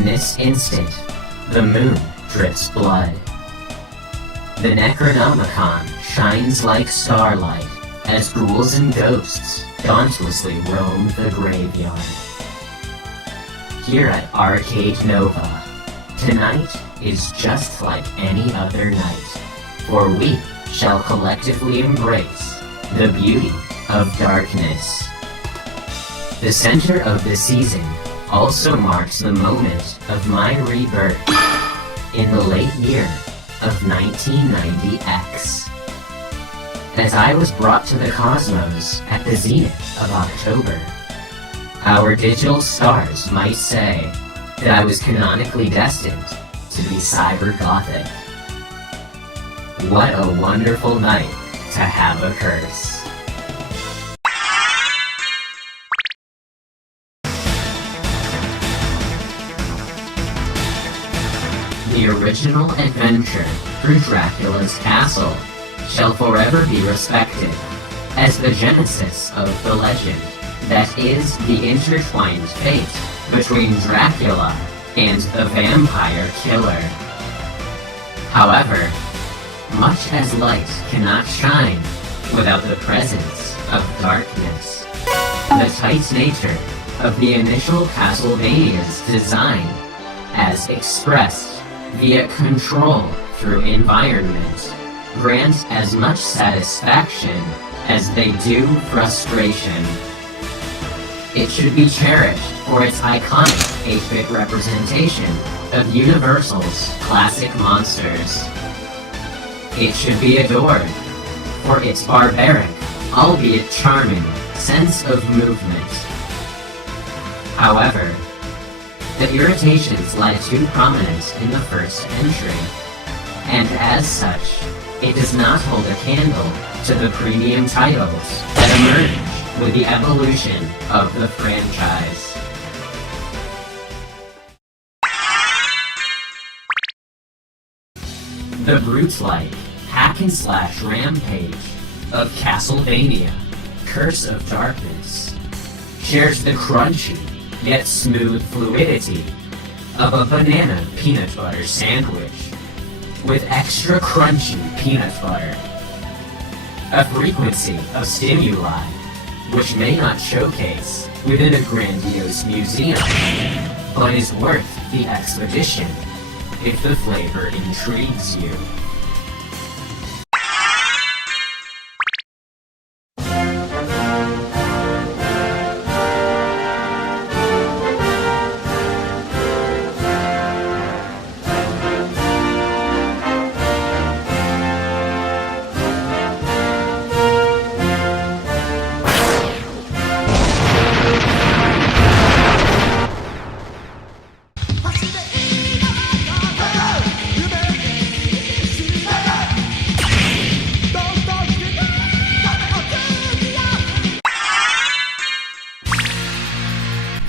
In this instant, the moon drips blood. The Necronomicon shines like starlight as ghouls and ghosts dauntlessly roam the graveyard. Here at Arcade Nova, tonight is just like any other night, for we shall collectively embrace the beauty of darkness. The center of the season also marks the moment of my rebirth in the late year of 1990X. As I was brought to the cosmos at the zenith of October, our digital stars might say that I was canonically destined to be cyber-gothic. What a wonderful night to have a curse. The original adventure through Dracula's castle shall forever be respected as the genesis of the legend that is the intertwined fate between Dracula and the vampire killer. However, much as light cannot shine without the presence of darkness, the tight nature of the initial Castlevania's design, as expressed via control through environment, grant as much satisfaction as they do frustration. It should be cherished for its iconic 8-bit representation of Universal's classic monsters. It should be adored for its barbaric, albeit charming, sense of movement. However, the irritations lie too prominent in the first entry, and as such, it does not hold a candle to the premium titles that emerge with the evolution of the franchise. The brute-like hack-and-slash rampage of Castlevania Curse of Darkness shares the crunchy yet smooth fluidity of a banana peanut butter sandwich with extra crunchy peanut butter. A frequency of stimuli which may not showcase within a grandiose museum, but is worth the expedition if the flavor intrigues you.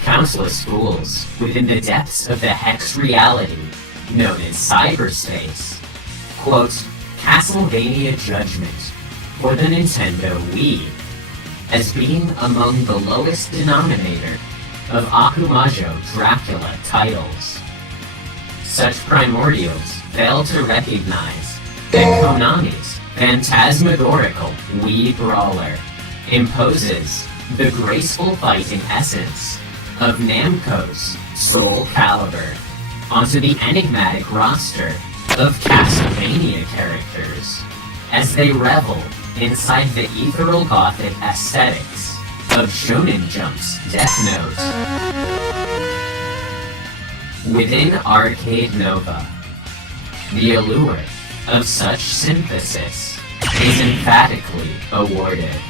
Countless fools within the depths of the hex reality known as cyberspace quote Castlevania Judgment for the Nintendo Wii as being among the lowest denominator of Akumajo Dracula titles. Such primordials fail to recognize that Konami's phantasmagorical Wii brawler imposes the graceful fighting essence of Namco's Soul Calibur onto the enigmatic roster of Castlevania characters as they revel inside the ethereal gothic aesthetics of Shonen Jump's Death Note. Within Arcade Nova, the allure of such synthesis is emphatically awarded.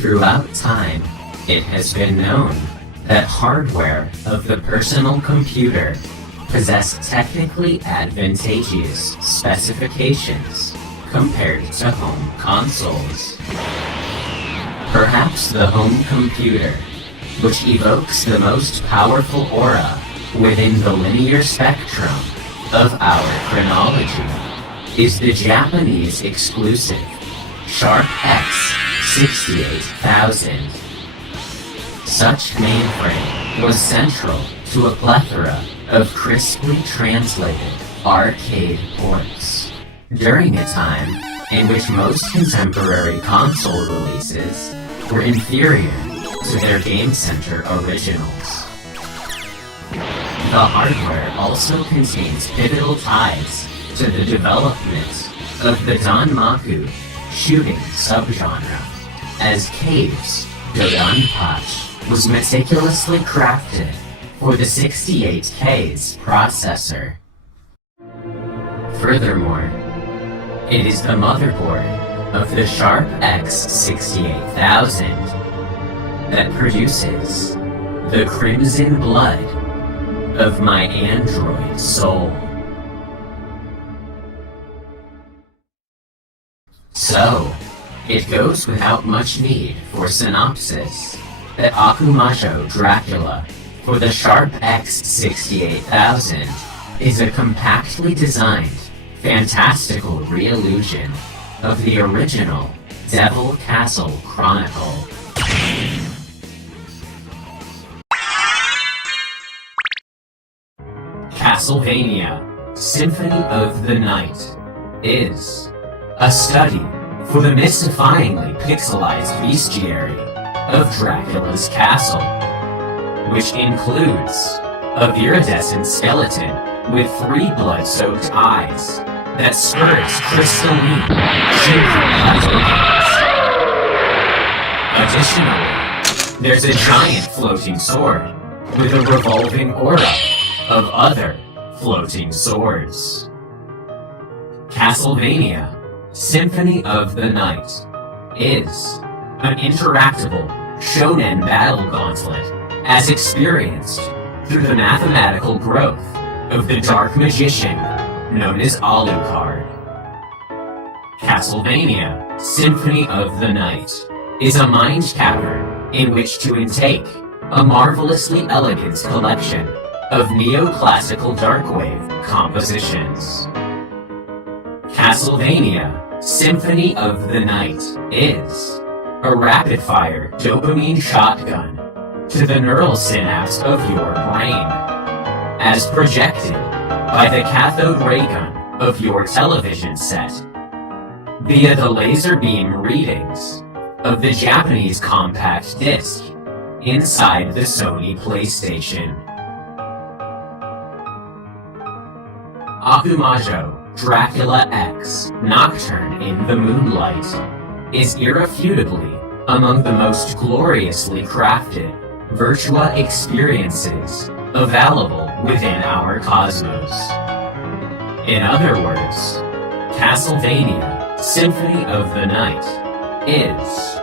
Throughout time, it has been known that hardware of the personal computer possessed technically advantageous specifications compared to home consoles. Perhaps the home computer, which evokes the most powerful aura within the linear spectrum, of our chronology is the Japanese exclusive Sharp X68000. Such mainframe was central to a plethora of crisply translated arcade ports during a time in which most contemporary console releases were inferior to their Game Center originals. The hardware also contains pivotal ties to the development of the Danmaku shooting subgenre, as Cave's Dodanpachi was meticulously crafted for the 68K's processor. Furthermore, it is the motherboard of the Sharp X68000 that produces the crimson blood of my Android soul. So, it goes without much need for synopsis that Akumajo Dracula for the Sharp X68000 is a compactly designed, fantastical re-illusion of the original Devil Castle Chronicle. Castlevania Symphony of the Night is a study for the mystifyingly pixelized bestiary of Dracula's castle, which includes a viridescent skeleton with 3 blood-soaked eyes that spurts crystalline, shapely tokens. Additionally, there's a giant floating sword with a revolving aura of other floating swords. Castlevania Symphony of the Night is an interactable shonen battle gauntlet as experienced through the mathematical growth of the dark magician known as Alucard. Castlevania Symphony of the Night is a mind cavern in which to intake a marvelously elegant collection of neoclassical darkwave compositions. Castlevania Symphony of the Night is a rapid-fire dopamine shotgun to the neural synapse of your brain, as projected by the cathode ray gun of your television set via the laser beam readings of the Japanese compact disc inside the Sony PlayStation. Akumajo Dracula X Nocturne in the Moonlight is irrefutably among the most gloriously crafted Virtua experiences available within our cosmos. In other words, Castlevania Symphony of the Night is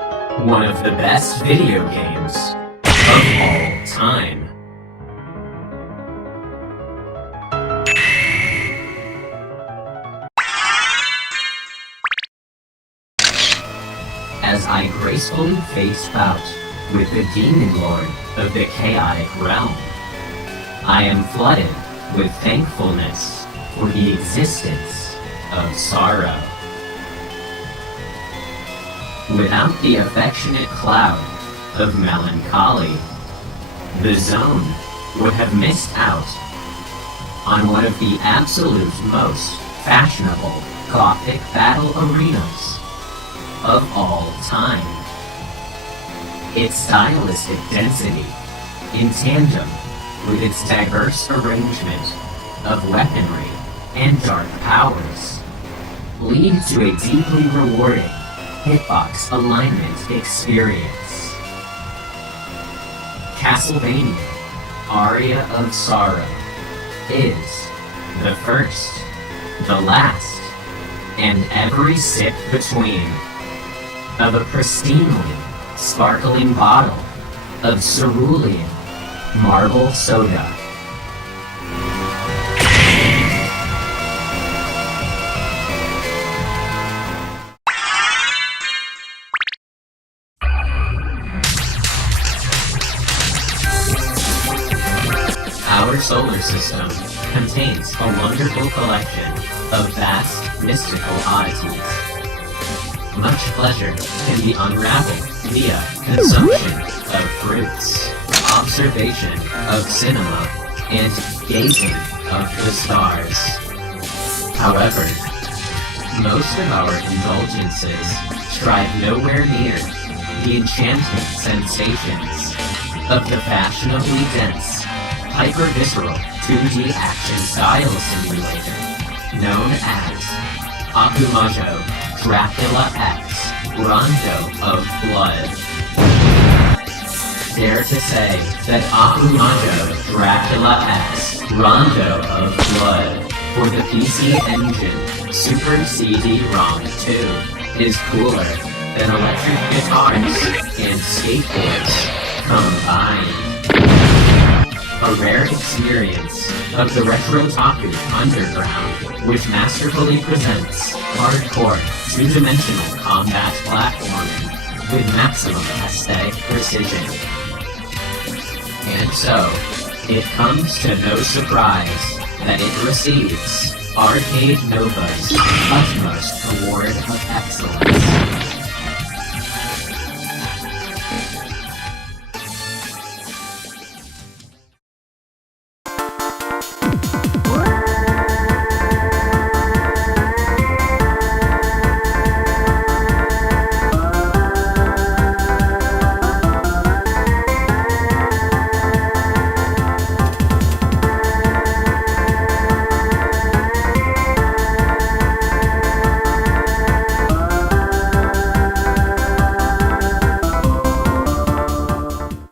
one of the best video games of all time. As I gracefully face bout with the demon lord of the chaotic realm, I am flooded with thankfulness for the existence of sorrow. Without the affectionate cloud of melancholy, the zone would have missed out on one of the absolute most fashionable Gothic battle arenas of all time. Its stylistic density, in tandem with its diverse arrangement of weaponry and dark powers, lead to a deeply rewarding hitbox alignment experience. Castlevania Aria of Sorrow is the first, the last, and every sip between of a pristinely sparkling bottle of cerulean marble soda. Our solar system contains a wonderful collection of vast, mystical oddities. Much pleasure can be unraveled via consumption of fruits, observation of cinema, and gazing of the stars. However, most of our indulgences strive nowhere near the enchanting sensations of the fashionably dense, hyper-visceral 2D action style simulator known as Akumajo Dracula X Rondo of Blood. Dare to say that Akumajo Dracula X Rondo of Blood for the PC Engine Super CD-ROM 2 is cooler than electric guitars and skateboards combined. A rare experience of the Retro-Taku Underground, which masterfully presents hardcore, two-dimensional combat platforming with maximum aesthetic precision. And so, it comes to no surprise that it receives Arcade Nova's utmost award of excellence.